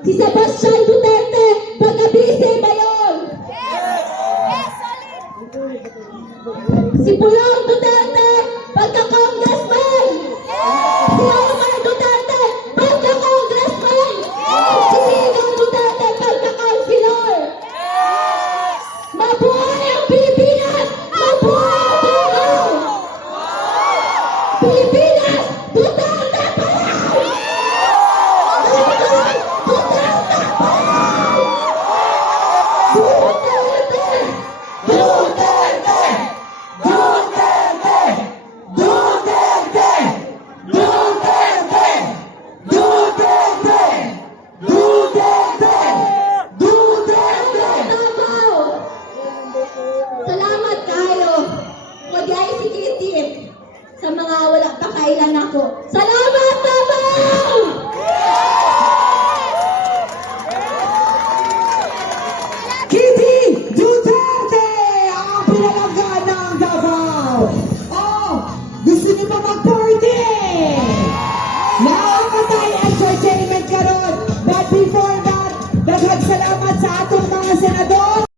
Si Sebastian Duterte, pagka-bise mayor. Si Pulong Duterte, pagka-congressman. Si Omar Duterte, pagka-congressman. Si Sigang Duterte, pagka-councilor. Mabuhay ang Pilipinas! Mabuhay ang Davao! Pilipinas! Duterte pa lang! Duterte! Duterte pa lang! Duterte! Duterte! Duterte! Duterte! Duterte! Duterte! Duterte! Duterte! Davao! Salamat kayo. Magyay si Kitty sa mga wala pa kailan ako. Salamat!